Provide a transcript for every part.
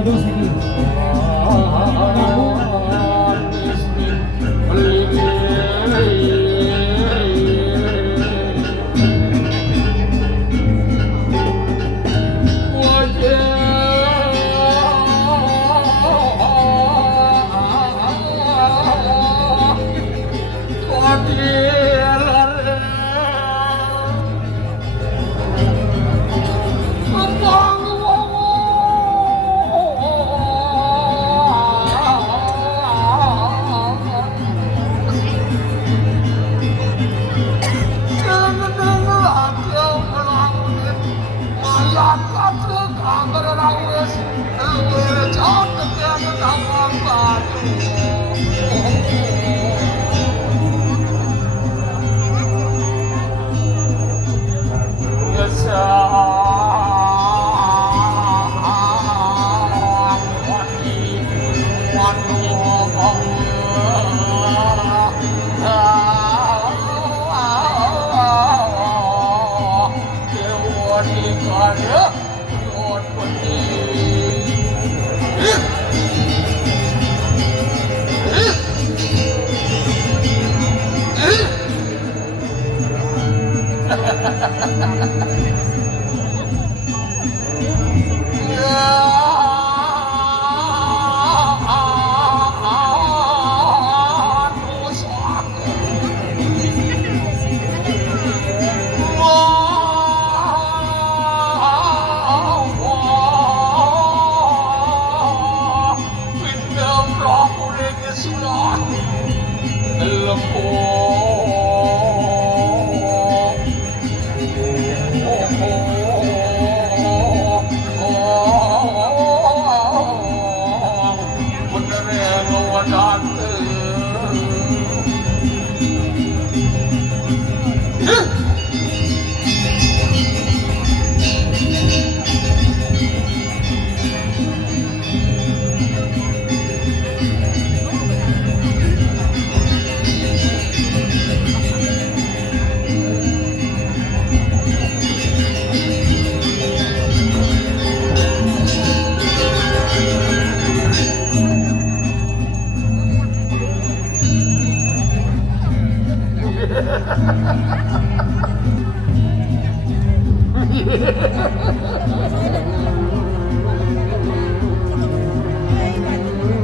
dados iki.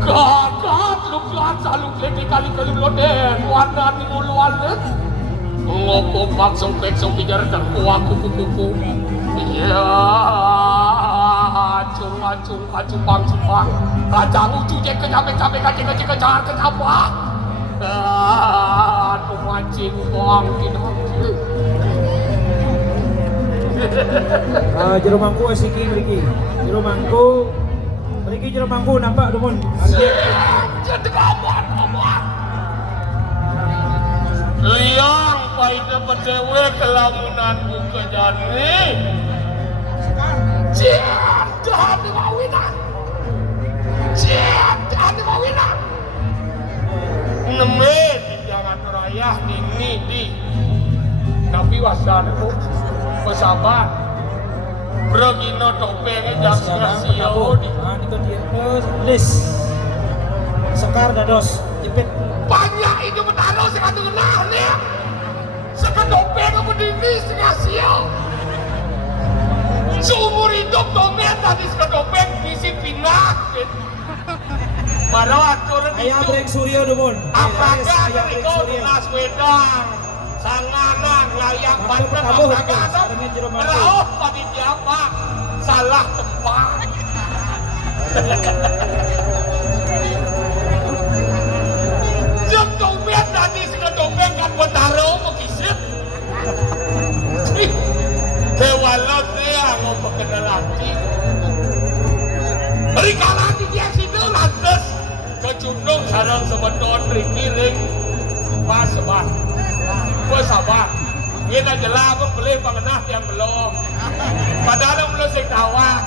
Kakak luklan saluk leti kali-kali loden warna di uluan ngopo maksong peksong pijar terkuak kuku-kuku iya acung pang-cupang kacang ucu cek kecape-cape kacing-kacing kejar kenapa aduh mancing bang Jero mangku asiki mriki. Jero mangku. Mriki jero mangku nampak dumun. Jadi kawan. Liang paida pedewe kelamunan buka jani. Jangan dimawinan. Nemen jangan raya ini di. Tapi wasan itu pesabar. Bergino topengnya jangan sia-sia di. Itu dia. List. Sekar dados jepit. Banyak itu menaruh sekatu kenal nih. Sekat topeng apa dini sia-sia. Seumur hidup domen tadi sekat topeng visi pindah. Baru aturan itu. Ayah brek surya dumun. Apakah mereka lunas wedang, sanganan, layak banten, apakah rauh pada siapa? Salah tempat. Yang dompet tadi sudah dompet kan buat taruh mengisip. Dewalau dia mau berkenal lagi. Berikalah di dia situ lantas. Kecundung sarang sebeton rikiring pas sebat sabar kita jelas beli pengenah yang belum padahal belum saya tawa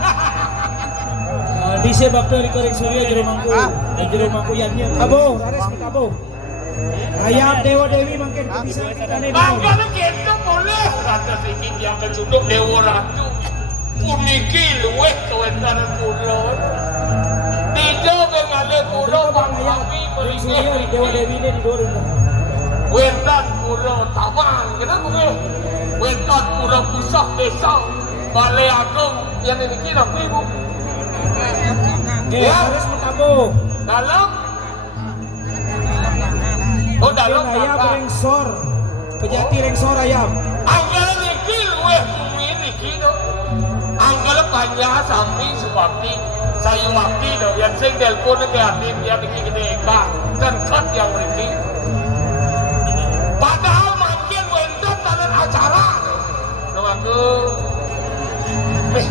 di sebab tu dikorek surya jero mangku yannya kabo rares di kabo ayam dewa dewi makin bisa kita nih bangga gitu boleh rata sikit yang kecundung dewa ratu puniki luwih kewentanan kula. Dijo ngale kula pangami Ring Surya di Dewa Dewi ini di Dorong. wentan kula tamang kenapa kowe? Wentan kula pusat desa Balai Agung yang ini nak ibu. Ya, harus mengkabu. Dalam oh dalam Ayam rengsor. Pejati rengsor ayam. Anggaran niki luwih bumi niki to. Anggaran panjang samping seperti saya waktu to yang sing telepon ke atim yang niki gede ka dan kat yang niki. Padahal makin wentan dalam acara. Namaku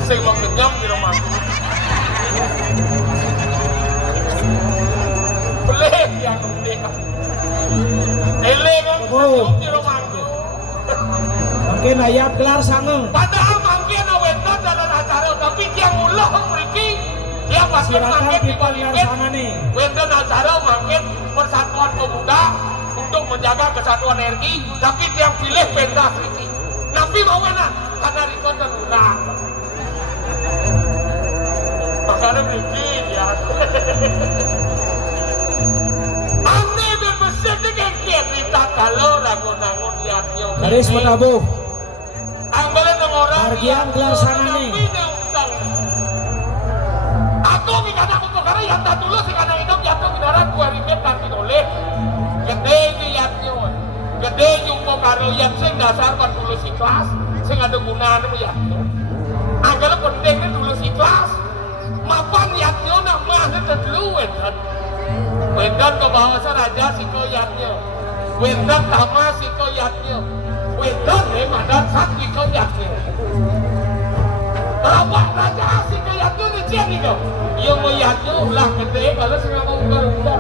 sing mau kenyam di rumahku. Boleh yang gede. Elegan di rumahku. Makin ayam gelar sange. Padahal makin awetan dalam acara tapi dia mulah mriki dia makin makin dibalikin. Wetan acara makin persatuan pemuda untuk menjaga kesatuan RI tapi dia pilih pentas ini. Nabi mau mana? Karena itu teruna. Makanya bikin ya. Aneh berbesar dengan kita kalau ragu-ragu lihatnya. Garis mengkabu. Anggaran orang Margian gelar sana nih. Aku mikana untuk karena yang tak dulu sekarang itu jatuh kendaraan gua ribet nanti oleh gede niatnya, gede jumpa karo yang sing dasar kan dulu si kelas, sing ada gunaan ya. Anggaran pentingnya dulu si kelas, mapan niatnya namanya terlalu wedan, wedan ke bawah raja si koyatnya, wedan tama si koyatnya. Wedan memang dan sakti kau yakin. Rawat raja asik kau yakin ni cik ni kau. Yang menyakin ulah gede kalau senang mau ular.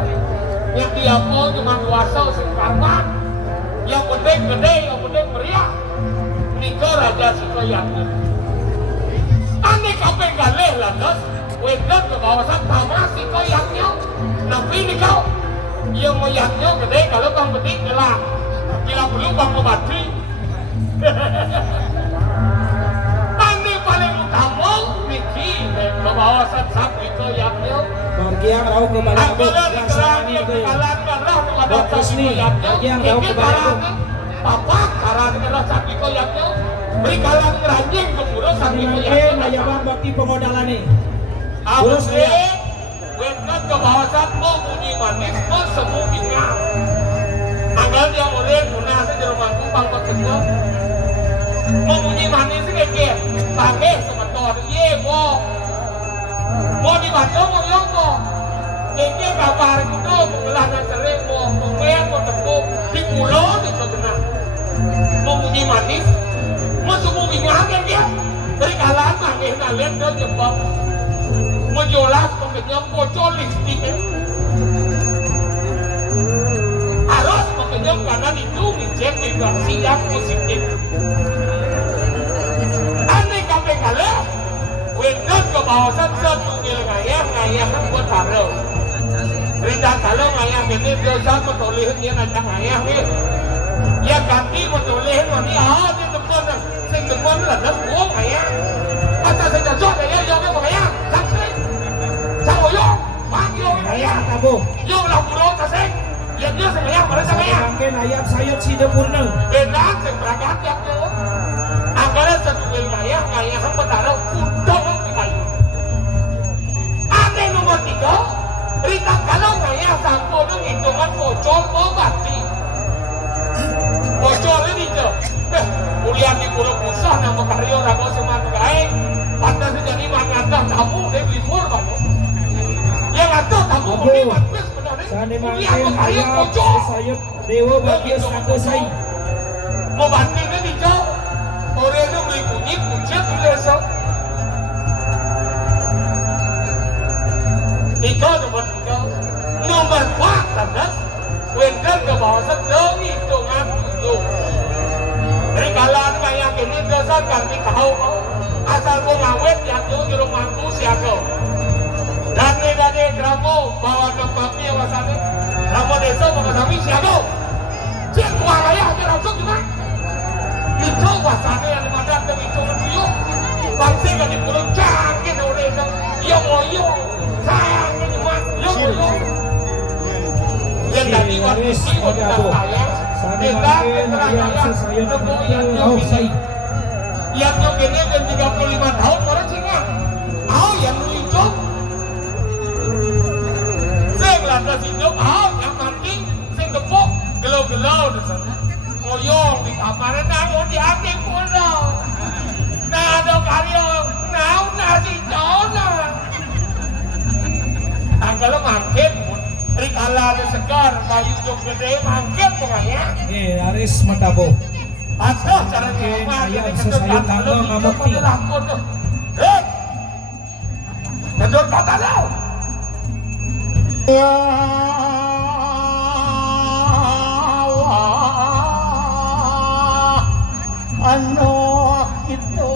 Yang dia pun cuma kuasa sekarang. Yang penting gede, yang penting meriah. Nikah raja asik kau yakin. Ane kape galeh lah dos. Wedan ke kawasan tamas si kau yakin. Nabi ni kau. Yang menyakin gede kalau kau penting gelah. Bila perlu bang membateri. Ane paling utama Niki kebawasan sapi itu yang nyo Margian rau ke Balai Agung. Gelar sange itu ya. Dokter Sni. Margian rau ke Balai Agung. Papa karang keras sapi itu yang nyo beri kalang keranjing ke murah sapi itu yang nyo Ayam bakti pengodalan nih. Abus deh Wenkan kebawasan mau bunyi manis mau semu binga Anggal dia mulai guna saja rumahku pangkot kedua mau bunyi manis sih kayak pakai semeton ye mau dibaca mau yongko kayak kabar kudo mengelah dan sering mau mengelah mau tepuk di pulau di kebena mau bunyi manis mau semu binga kan dia dari kalah pakai kalian dia jempol menjolas pekerjaan bocor listrik harus pekerjaan karena itu dicek vibrasi yang positif aneh kape kale wendan ke bawasan satu ngayah kan buat taruh berita kalau ngayah ini dosa mentolehin dia ngajak ngayah nih ya ganti mentolehin ini dia teman sing teman lah dan buang ngayah asal saya jatuh ngayah yang ngayah saksi Sao yo, panggil ayam Kabu. Yo lah burung kasih. Ya dia semayang pada semayang. Makin ayam sayur si depurna. Benar seberagat yang tu. Anggaran satu wilayah ayam petara untuk kayu. Ada nomor 3. Berita kalau ayam sampo tu hitungan bocor mau mati. Bocor ini tu. Kuliah di Pulau Pusat nama karya rago semua baik. Pada sejadi mengatakan kamu dia libur banyak. Yang atau kamu melihat sebenarnya Makin ayam sayur dewa bagian satu say. mau bantingnya di jauh orang itu beli kunyit kucing besok itu nomor 3 nomor 4 tandas wendan ke bawah sedang hitungan 7 dari kalangan kayak gini dosa ganti kau asal kau ngawet yang jauh di rumahku siapa Dane dramo bawa tempatnya wasane. Dramo desa bawa kami siapa? Cek waraya dia langsung cuma. Itu wasane yang dimakan dari itu mendiuk. Pasti kan di pulau cangkir oleh kan. Yo cangkir cuma yo. Yang tadi waktu itu kita sayang. Kita Ayam sesayang mangke offside. Yang nyogene kan 35 tahun orang singa. Yang hidup. Sing lantas hidup, yang mati, sing gepuk, gelau-gelau di sana. Koyong di kamar, mau diambil pulau. Nah, ada karya, nasi jona. Kalau mangkit, rikala ada segar, bayu jom gede, mangkit pokoknya. Aris Matabo. Aduh, cara ayam sesayang mangke ngabukti. Kedor kata lau. Anak itu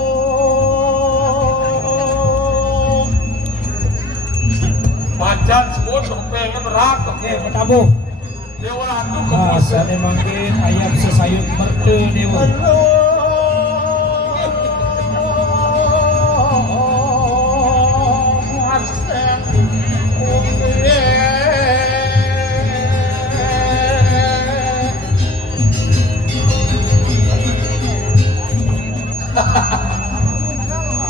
Macan semua pengen berat. Matabo. Dewa ratu Sane mangke ayam sesayang mangke dewa.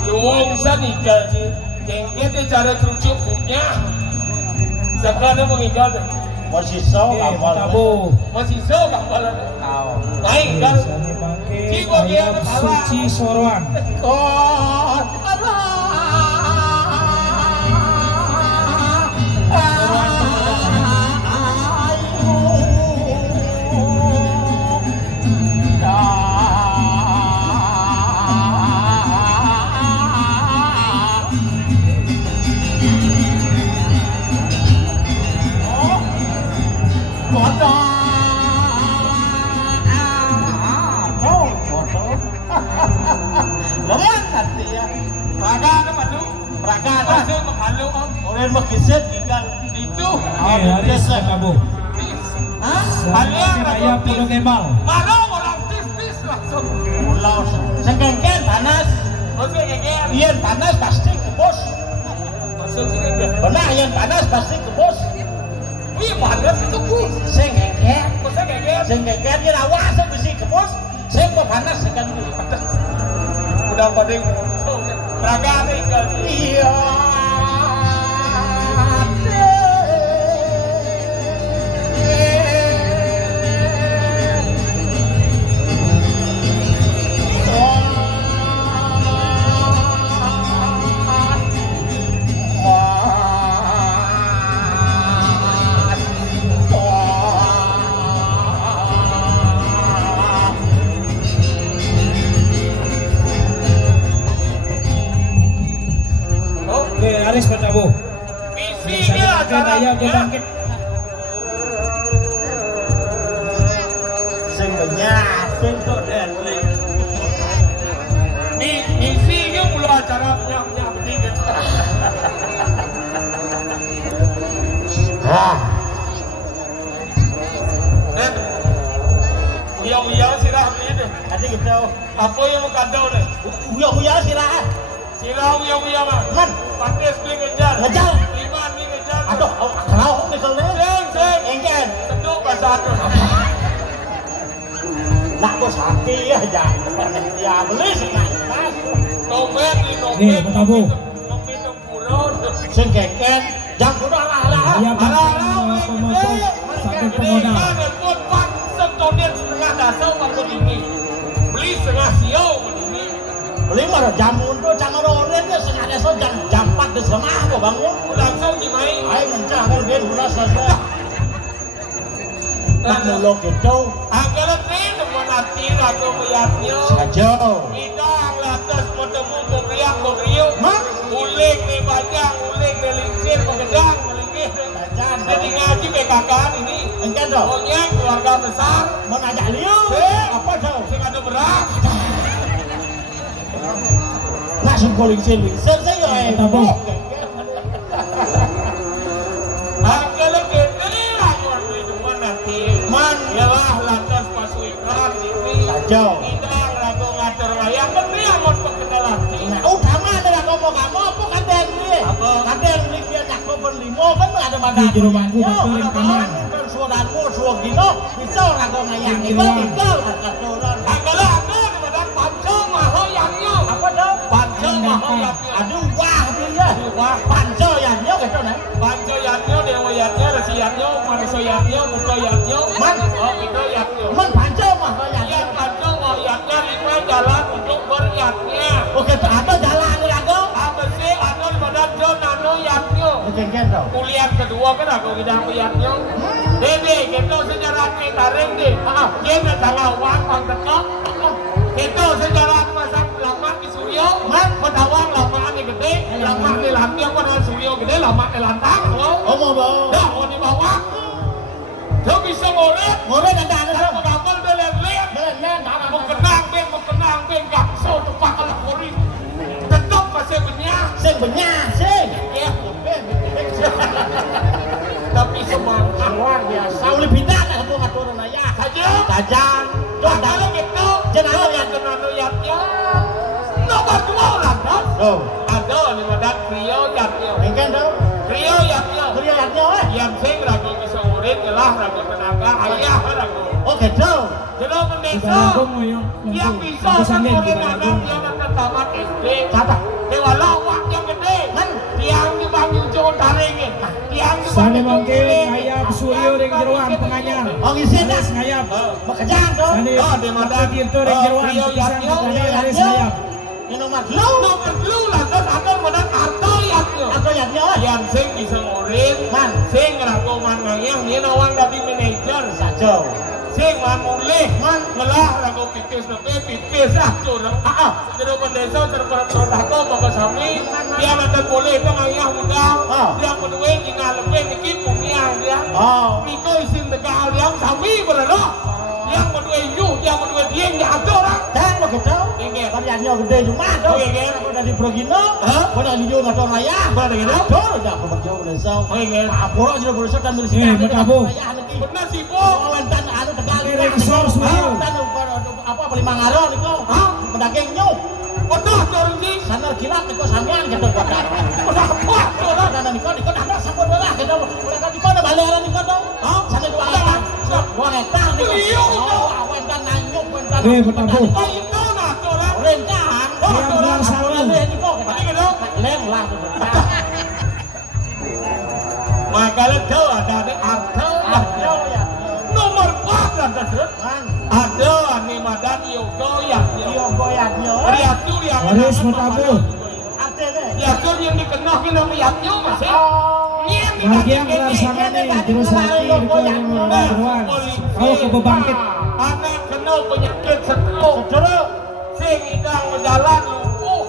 Luang sanika sih, jengket cara terucuk punya. Sekarang mengikat, masih so kapal Matabo. masih so kapal. Baik kan? Sane mangke ayam suci soroan. kon leman hati ya Praga ada malu, Praga ada. masih menghalu om. orang makiset tinggal Itu, Aris Matabo. hah Sane ayam pulau kemal. mana orang tis langsung. pulau segengken panas Masih geger, iya panas pasti ke bos masih geger. benar iya panas pasti ke bos Wih, panas itu kus. segengken Masih geger. segengken dia awas besi ke bos saya mau panas segengken Udah pada Praga ada ikan. iya Aris Matabo. Misinya Ayam caranya. bangkit. sing banyak sing tok denle Misinya mulu acara punya begini. Dan Uya sirah ini. ada gitu Apa yang lu kandau nih? uya silakan Sirah uya mah. man Pantes beli ngejar. Ngejar? Lima nih ngejar. aduh kalau misalnya Seng. engken Seduk bahasa aku. nak bos hati aja ya beli senang mas Nomet di Nih, Matabo. Nomet yang kurang. sing keken jang kuda lah Ayam bangkit pemotong sampai pemodal. Ada buat pak setonian setengah dasar waktu ini. Beli setengah siau ini. beli mah jamun tuh jangan orang dia sengaja so jam 4 di semah kok bangun Langsung dimain. ayo mencahkan dia guna selesai nak muluk itu Anggalan ini teman hati lagu melihatnya. saja Bidang lantas bertemu kobriak. mak Uling nih banyak, uling nih lincir, pegedang, melingkir. sajan Jadi ngaji PKK ini. engken dong Pokoknya keluarga besar. mau ngajak liu apa dong Sing ada berat. nak singkoling selesai ya Tabung. Anggalan ini lagu teman hati. man Yalah lantas pasukan ini. saja Bidang lagu ngatur wayang. Kan dia mau perkenalan. nah kadang mikir nyak ben 5 kan ada Di mandat. jero mangku bakal ring taman. Kan suaraku suara dino bisa ora kok ngayang iki bisa katoran. Kalau ada di badan panco mah yangnya. Apa dong? Panco mah yangnya. Aduh wah dia. Wah panco ya nyo gitu nah. Panco yangnya, dewa yangnya, resi yangnya, manusia yangnya, muka yangnya. Man, oh itu yangnya. man panco mah ya. Yang panco mah yangnya lima jalan untuk beryangnya. Oke, ada jalan rago. Apa sih ada di badan John nano yangnya. Kejengken dong. Kuliah kedua kan aku bidang yangnya. Dede, kita sejarah kita rende. Dia nak tanggal wang pang tekak. Kita sejarah masa lama di Suryo. Petawang lama ni gede, lama ni lantiang pada Suryo gede, lama ni lantang. Oh mau bawa. Dah, mau di bawah. Dia bisa ngorek. Ngorek ada Ada gambar belen-belen. Mau kenang ben, gakso tepak kalau korin. Tetap masih benyah. Sing benyah sing. Ya, tapi semangat. Luar biasa. Uli bintang kan aku ngaturun ayah. Saja. Tajam. Kalau gitu, Jenano yang jenano ya. Nomor 2 lah kan? Oh. Ada di badan Rio yatnya. Engken dong. Rio yatnya. Beliau lihatnya eh. Yang sing ragu bisa urip jelah ragu tenaga ayah ragu. Oh gitu. Jadi Di mendeso Balangkong mo yung yang bisa kan urip anak yang akan tamat SD. Kata. Dewa lawak yang gede. Man. Tiang di bangun John taringin. Tiang di Sani bangun mangke ayab Suryo ring jeroan penganyar. Oh ngisi dah. Ares ngayap. Bekerjaan dong. Sani di mana Tirto ring jeroan Rio pisan yatnya. kadang Ares ngayap. Ini nomor lu. Nomor lu lah kan ada badan Arto yatnya. Aku lihatnya eh. Yang sing bisa ngurip, Man. sing rakuman ngayang, dia nawang dari manajer. Sajo. Sing man mulih, Man. ngelah raku pipis satu orang. Jadi pendeso terperotako bapak sami, dia nanti boleh pengayah muda, dia kedua jika lebih niki punya dia. Oh. Niko isin tegal yang sami berada, yang kedua yang kedua dia ada orang. Dan begitu. Ini. Kaliannya gede cuma dong. Oke. Aku dari Progino. Aku dari Lidio ngatur raya. Pada gitu? Aduh, udah aku berjauh besok. Oke. Apuro aja berusaha dan berusaha. Berkabung. Benar sih bu. Kawan anu tegal. Ring sor Suryo. Apa paling mangaro niko? Pedaging nyuk. Betul turun sih. Sanar kilat niko sampean gitu kota. Benar kuat turun. Karena niko ada sabun lah gitu. Mereka niko ada baleran niko dong. Sana 2 hektar. 2 hektar niko. Awan dan nanyuk wentan. Berkabung. Oh itu nah turun. Rencang. Siap gelar satu. Niko. Tadi gitu. Leng lah. Maka itu ada Arto. Ya. Nomor 4 ada terus. Man. Ada nih madan Yogo yang Yo goyaknya. Riatu yang Ares berkabung. Artinya. Riatu yang dikenal nama Riatu masih. Bagian gelar sangane jero sakti ko yang jeroan. Kalau ke bebangkit. Anak kenal penyakit stroke. Terus. Sing idang berjalan lumpuh.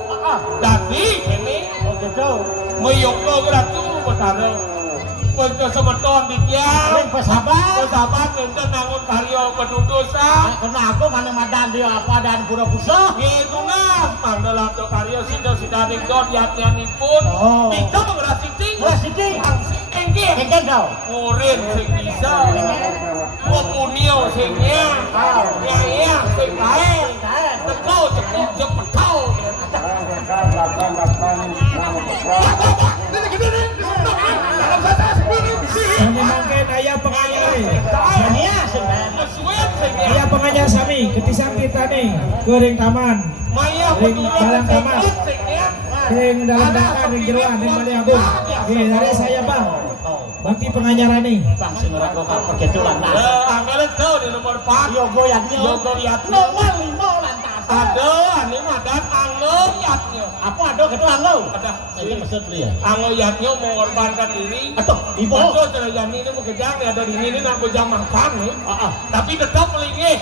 Jadi ini Oh gitu. Yogo Riatu bertaruh. Untuk semeton di tiang. Ring pesabar. Sahabat untuk nangun karyo pendudusa. Karena aku mana madan dia apa dan pura pusat. Gitu nah, mandalah to karyo sida dikdon yatnya nipun. Oh. Bisa mengerasi ting. Wah siti. Engge. Kengken tau. Murid sing bisa. Mupunio singnya. Nyaya sing kae. Teko cepuk cepetau. Sani mangke ayab penganyar. Sania sing Mesuet singnya. Ayab penganyar sami ketisang kita nih ke ring taman. Maya Ring pedulang dalam taman. singnya. Ring dalam dakan ring jeroan ring Maliabung. Dari saya bang. Bakti penganyaran nih. bang sing ora kok pergedulan nah. Anggalan tau di nomor 4. Yo goyaknya. Yo goyaknya. Nomor 5 lantas. Ada ini madan anglo yatnya. Apa ada gitu anglo? Ada. Ini maksud beli ya. Anglo yatnya mengorbankan diri. Atuh, ibu. Betul terjadi ini bekerja ada di sini nak bejang makan nih. Tapi tetap melingih.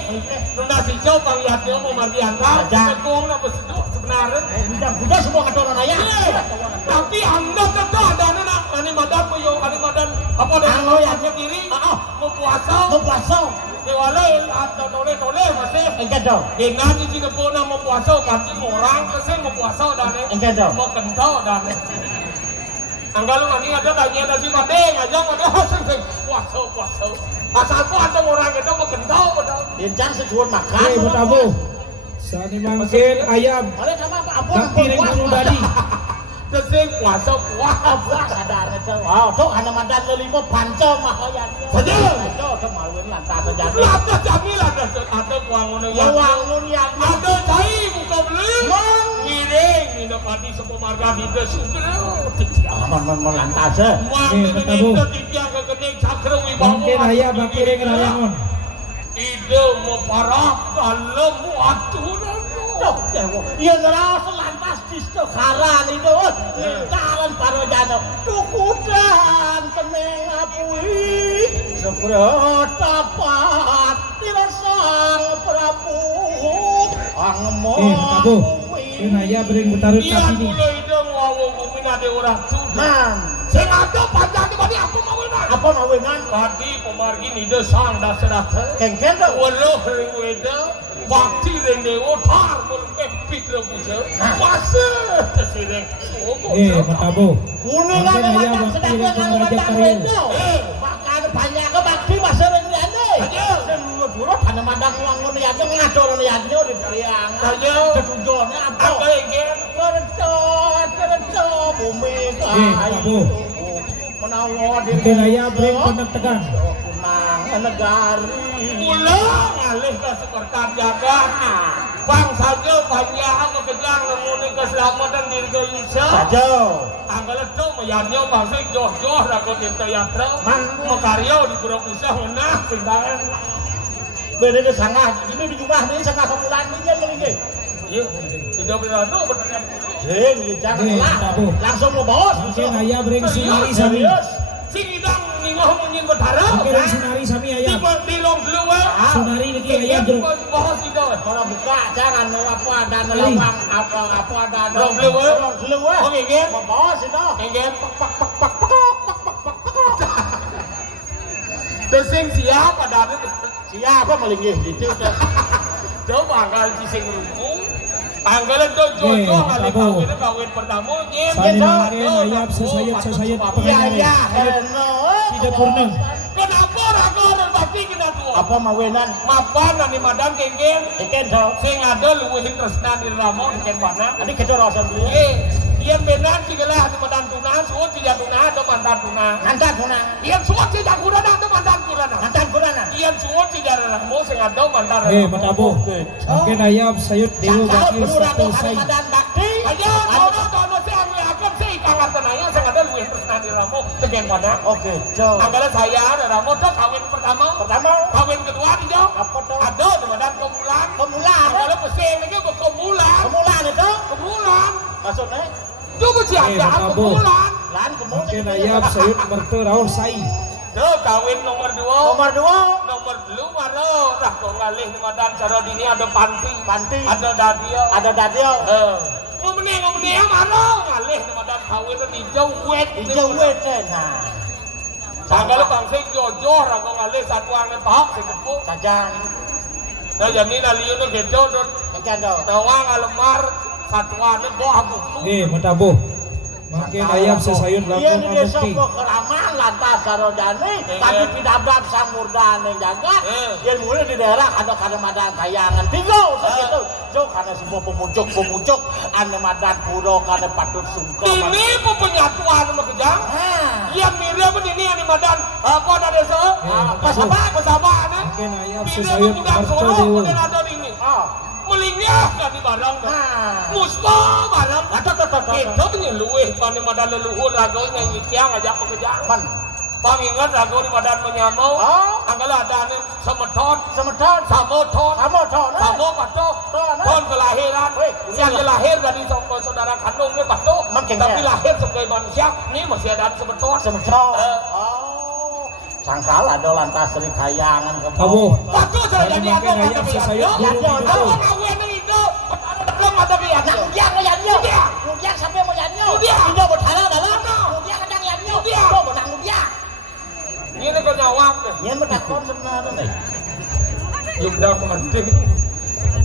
Rendah si jauh bang yatnya mau mati antar. Tekung nak berseduk sebenarnya. Budak semua katoran ayah. Tapi anda tetap ada anak ani madan puyo ani madan apa ada Anglo yatnya diri. Mau puasa. Mau puasa. Diwale atau tole masih. Engke dong. Dengan di sini pun mau puasa kasi orang keseng mau puasa dan Engke dong. mau kentau dan anggalu nanti ada tanya nasi padeng aja pada hasil puasa asal pun ada orang itu mau kentau pada Bincang sejuan makan. Berkabung. Sani mangke ayab. Oleh sama apa? Bakti ring Gunung Dadi. Desing kuasa Wah, sadar itu. Wow, tuh anak madan lelima pancong mah kayak Saja. Saja, tuh maluin lantas sejati. Lata jamilah ada wangun Ya wangun ya. Ada cai buka beli. Mang. Ngiring nina padi sepo marga di desugre. Man lantas. Mang nina tiga ke kening cakra wibawa. Mungkin ayah bakiring ralangon. Ide meparah dalam aturan. Iya ngeras lantas disto karan itu. Jalan parojana. Cukudan keneng apui. Seberatapat tidak sang Prabu. Angmo. Tabu. Mungkin ayah bering betarut Iya kaki ni. mulai dong wawang kumin ada orang sudah. Man. Saya ada panjang di badi apa mawinan. Apa mawinan? Badi pemargi ni desang dasar Kengken tuh. Walau ring weda, bakti ring dewa tar berkepit rebuja. Masa tersiring. Matabu. Kuningan Mungkin ayah macam bakti sedang ring kalau Raja macam Karyo. itu. Makan banyak ke bakti masa rendiane. Aja. Semua buruk pada madang wangun ya ngador ya di priang. Aja. Ketujone apa? Apa ingin? Kerja bumi Matabu. Menawar di Mungkin ayah bering penentekan. Kunang negari. Ulang alih ke sekertar jaga. Bang saja banyak kekejar nemuni keselamatan diri Indonesia. Saja. Tanggal itu meyanyo bangsa joh-joh rakyat Tirta Yatra. Man. Makaryo di Pura Pusah menah pindahan. Beda ke sangat. Ini di rumah ini sangat sebulan ini kan lagi. Iya, tidak beradu bertanya dulu. Jangan lah. Tabu. Langsung mau bos. Mungkin ayah bering sinari sami. Sing idang ningah menyin bertara. Mungkin bering sinari sami ayah. Di long keluar. Sunari lagi ayah jeruk. Bahas itu. Kalau buka jangan apa ada lawang apa ada Long keluar. keluar. Oh ingin. Mau bos itu. Ingin. Desing siapa dari Siapa melingih gitu. coba kalau di sing rumung. Tanggalan tuh jodoh kali kawin pertama nyen. Sani mungkin ayah sesayat Iya pengen. iya. Hello. Tidak purna. Kenapa raga dan bakti kita tua? Apa mawenan? Mapan nani madan kengken. Ikan so. Sing ada luwih tresna di ramon ken mana? Adik kecorosan dulu. Iya benar cigelah di madan tuna, suot tidak tuna atau mantan tuna. Nantan kunang. Iya suot tidak kurana atau mantan kurana. Nantan kunang. Iya suot tidak ramo sing ada mantan. Matabu. Mungkin ayah sayut dewa Sangka bakir berurang satu ada say. madan bakti. Aja kalau sing anu akan sing kangen tenaya sing ada luwih tresna di ramo tegen mana? Oke, so. Tanggal saya ada ramo tuh kawin pertama. Pertama. Kawin kedua di jauh. Apa tuh? Ada di madan kemulan. Kemulan. Tanggal pesing lagi kemulan. Kemulan itu. Kemulan. Maksudnya? Coba siapa kemulan. Lan kemulan. Mungkin ayah sayut mertu raur say. Tuh kawin nomor 2. Nomor 2. Nomor 2 mana? Dah kau ngalih di madan cara dini ada panti. Panti. Ada dadio. Ada dadio. Ngomong mana? Ngalih di madan kawin itu hijau wet. Hijau wece. Nah. Tanggal bangsa jojo raga ngalih satu ane tahap sekepuk. Sajang. Nah jadi naliun itu gitu. Ikan do. Tawang alemar satu ane boh buku. Matabu. Mungkin ayah sesayut Iya langsung di desa abukti. kok keramaan lantas sarojane. Tapi pidabrak samurdane jaga. Dia mulai di daerah ada madan kayangan. Bingung segitu. Jo karena semua pemucuk ane madan puro karena patut sungko. Ini penyatuan sama kejang. Iya mirip ini yang di madan. Apa ada desa? Pesabak ane. Mungkin ayah Mirip sesayut pemuda mertu soro. dewa. Kemudian ada ini. Melingnya kan di barang. Muspa barang. Kita penyeluih pada madan leluhur rago yang nyikiang aja pekerjaan. Pangingat rago di madan menyamau. Anggala ada ane semeton. Semeton. Samoton. Samoton. Samo patok. Tahun kelahiran. Yang lahir dari saudara kandungnya patok. Tapi lahir sebagai manusia. Ini masih ada semeton. Semeton. Sangkal ada lantas seri kayangan ke Abu. Patok sudah jadi ada Mungkin ayah mata sesayut biar. guru di Kalau depan. ngawin itu. Belum mata biar. Mudian sampai mau yanyo. Mudian. Ini buat halal dalam. Mudian kadang yanyo. Mudian. Kau menang mudian. Ini kau nyawak. Nyen bertakon sebenarnya nih. Jumlah penting.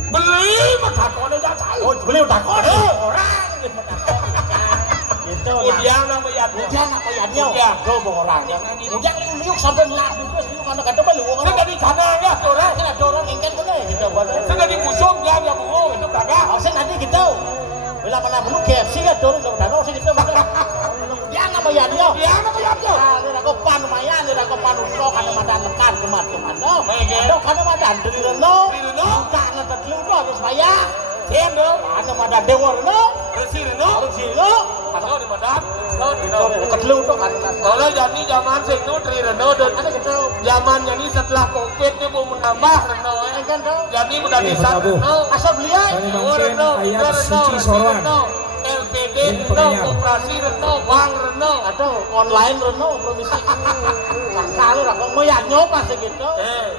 Beli bertakon aja saya. Oh beli bertakon. Orang gitu bertakon. Itu lah. Mudian nama ya. Mudian apa yanyo? Mudian. Kau bawa orang. Mudian liuk sampai ngelak juga. Liuk anak kata belu. Sudah di sana ya, saudara. Kita dorong ingin kene gitu boleh. Sudah di musuh ya bungo itu kagak. Saya nanti gitu. Bila mana perlu KFC kan dorong sama danau sih kita macam. Dia nama ya dia. Dia apa ya tuh? Ini aku pan lumayan, ini aku pan usro karena madan lekan kemana. Dok karena madan dari reno. Karena terlalu tu harus bayar. Siapa? Karena madan dewa reno. Resi Reno. Reno. Kalau di Medan, kalau di Reno. Terlalu tu karena. Kalau jadi zaman Seno Tri Reno dan Ada kita. zamannya ini setelah Covid dia mau menambah Reno. Kan tu. Jadi udah di sana Reno. Asal beliau. Kami mangkin ayat suci soran. LPD Reno, Operasi Reno, Bank Reno. Atau online Reno provisi. Kalau rakong mo yan nyo pa segitu.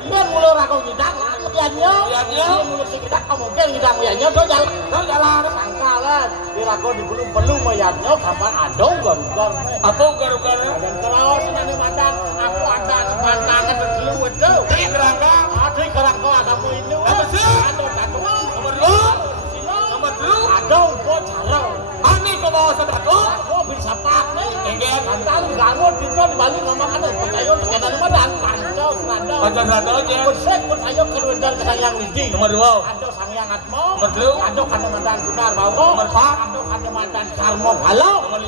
Yan mulo rakong gidak lang yan nyo. Yan mulo segidak mungkin gidak mo yan nyo do jalan. Do jalan sangkalan. Di rakong di belum mo yan nyo kapan adong gar. Apa ugar-ugar? Dan terus ini madang aku ada bantangan terlalu itu. Di kerangka. Ada kerangka agama ini. Apa sih? Ada takwa. Nomor 2. Nomor 2. Adong po carau. Ani kau bawa sedako? Aku bisa pakai. Enggak. Kantal ganggu pintu di balik ngomong ada percaya dengan madang pancau nado. Pancau nado aja. Bersek percaya keruidan kesayang wiji. Nomor 2. Ada sangyang atmo. Nomor 3. Ada kada madang sunar bawo. Nomor 4. Ada kada madang karmo halo. Nomor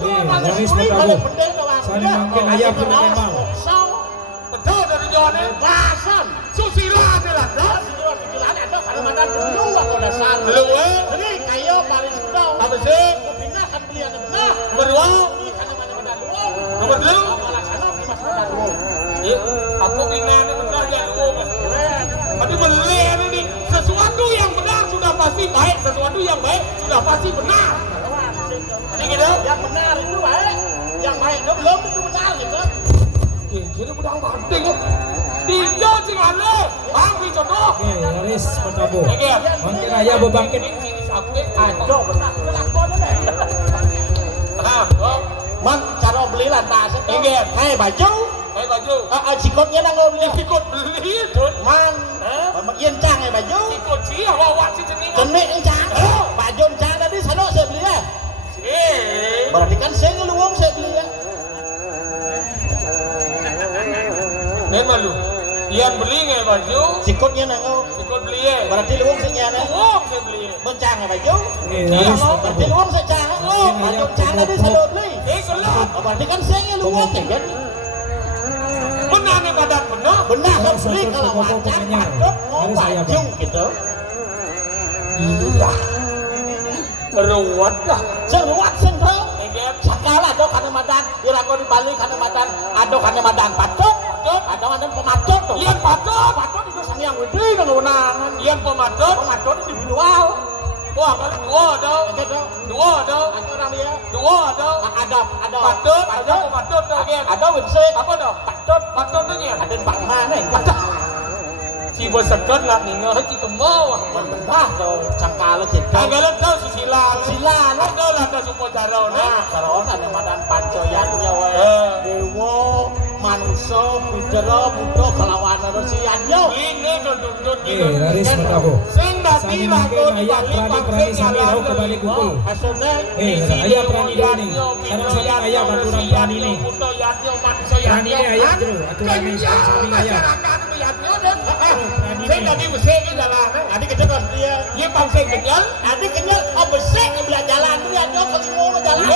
5. Garis Matabu. Saling mangkin ayam pun memang. Betul dari jawabannya. Basan. Susila adalah dah. Ada kada madang dulu aku dasar. Dulu Jadi kayo paling sedang. Apa sih? Pindah kan beli ada benar. Nomor 2. Ini kada madang dulu. Nomor 3. Laksana mas madang dulu. Aku ingin ini benar ya aku. Tapi melihat ini sesuatu yang benar sudah pasti baik, sesuatu yang baik sudah pasti benar. Jadi gitu. Yang benar itu baik, yang baik itu belum tentu benar gitu. Jadi benar penting kok. Tiga cingale, bang di contoh. Garis Matabu. Oke. Mangkin ayam berbangkit. Sini sampai Ajo benar, aku ada deh. Man, cara beli lantas itu. Hei baju, baju. sikotnya nang beli. Ikut beli itu. Man, makin cang ya baju. Ikut sih, awak si jenis. Jenik cang. Baju cang tadi sana saya beli ya. Berarti kan saya ngeluang saya beli ya. Memang lu. Yang beli nggak baju? Sikotnya nang Ikut beli ya. berarti luang saya nyana. Uang saya beli. Bencang ya baju. Garis Berarti Matabu. luang saya cang. Baju cang tadi saya beli. Kalau Berarti kan saya ngeluang ya kan. benar nih badan benar. Benar kan Harus beli satu kalau pokok macam penanya. patut mau Harus saya, baju Pak. gitu. Ruwet lah. Seruat sendro. Enggak. Sakala do kana madan, irago di Bali kana madan, ado kana madan patut. Ada madan pematut tuh. Yang patut. Patut itu sangyang wedi kana wenangan. Yang pematut. Pematut itu individual. Wah, kan dua dong. Gitu. Dua dong. Ada orang dia. Dua dong. Ada Patut. Ada pematut dong. Ada wense. Apa dong? Patut. Patut tuh ya. Ada pak mana? Si bos sekot lah nih nggak kita mau. Benar tuh. Sakala gitu. Tanggalan tahu susila. Sila lah. Ada lah tahu supo caro nih. Nah, karon ada madan pancoyannya wae. Dewa, manusia, bidara, buddha, kelawan resiannya. Ini duduk gitu. Garis Matabu. Sing dati Saling mangkin ayat prani sambil rau kembali kukul. Asone Ayat prani dulu nih. Karena saling ayat aturan prani nih. Prani ini ayat dulu. Aturan ini saling ayat. Saya tadi besek di jalan. adi kejelas dia. Dia pangsing kenyal. Adi kenyal obesek belah jalan dia ada ke limo jalan.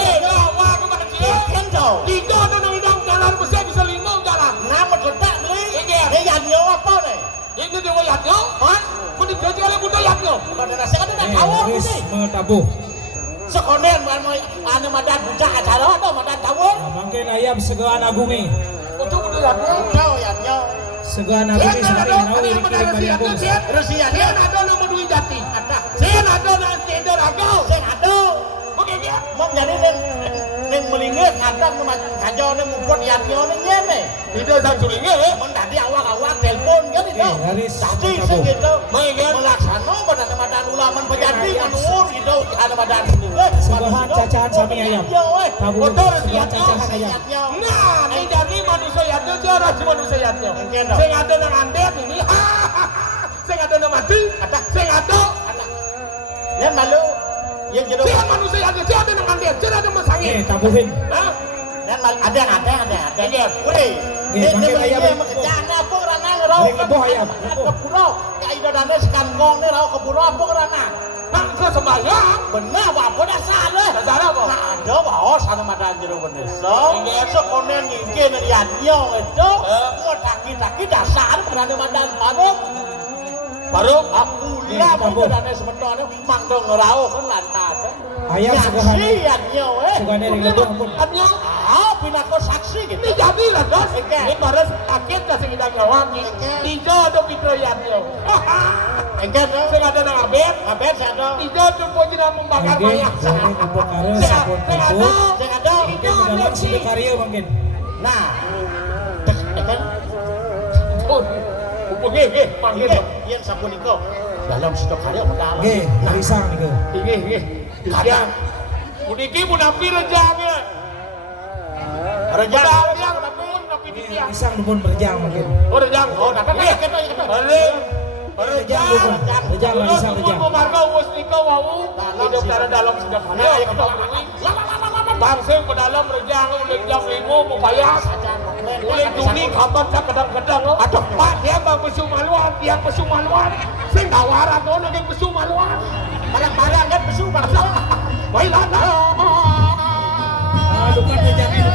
Wah, kepada dia. Kan tau. Tiga undang-undang jalan besek bisa lima jalan. Nama ledak beli. Iya. Dia yanyo apa nih? Ini dia wayatnya. Hah? Kau digaji oleh budayatnya. Pada rasa kan tidak tahu Garis sih. Matabu. Sekonen mau ane madan buka acara atau madan tahu? Mangkin ayam segaan agumi. Untuk budayatnya. Kau yanyo. Segaan agumi sampai rau iring balik agung. Resiannya Saya ada nama duit jati. ada. Saya ada nama cendol agau. Saya ada. Oke dia. Mau jadi neng melingit kadang nama kajau neng mukut yanyo neng nyene. Tidak satu lagi ya. Mun tadi awak-awak telepon kan itu. Garis Tadi Matabu. segitu. Mengingat. Melaksana pada madan ulaman pejati manur gitu ada madan. Sebahan cacahan sami ayam. Tabu. Motor Sebahan siapa? cacahan ayam. Nah, ini dari manusia yatnya cara si manusia yatnya. Saya ada nang andet ini. Saya ada nang mati. Saya ada. Yang malu yang jenuh. Saya manusia yatnya. Saya ada nang andet. Saya ada masangi. Tabuhin. Yang malu ada. Woi. Nih, Ini makin ayam beli itu. kerjaan apa kerana ngerau. Nih, kebo ayam. Ke pulau. Ke idodane sekangkong nih rau ke pulau apa kerana. Bangsa sembahyang. Bener apa dasar deh. Dasar apa? Ada bahwa sana madan jero bener. So, sekonen ngingkin yang itu, gua taki dasar pada madan paruk. Paruk Aku lihat itu dan sebenarnya mangdong ngerau kan lantas. Ayam segahana. Siannya Segahana ring lebih ampun. Anyo. Pinako saksi gitu. Ini jadilah dos. Ini baru paket kasih kita ngawangi. Tiga ada pitroyannya. Enggan Saya ada nang abet. ngabet saya ada. Tiga tuh poji nak membakar Oke, mayat. ini kumpul kare sabun kumpul. Saya ada. Mungkin dalam sini karya mungkin. Nah, enggan Nggih, panggil. Yen sabun iko dalam situ karya mendalam. Oke, narisang nih ke. Nggih. Kadang. Puniki pun hampir rejangnya. Rejang Yang pun tapi Ini dia. narisang dukun berjang mungkin. Oh rejang. Oh, datang ya. Balik. Rejang dukun. Rejang narisang rejang. Mau marga wis nika wau. Hidup dalam sudah kaya. Ayo kita bangsa ke dalam rejang udah jam 5 mau payas. Oleh dunia kabar tak kadang-kadang. Aduh, Pak, dia bang pesumaluan, tiang pesumaluan. Saya nggak waras tuh lagi pesumaluan. Barang-barang kan besu bangsa. Baiklah, Dukun rejang ini.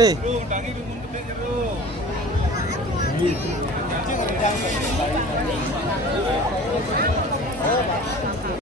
Nih.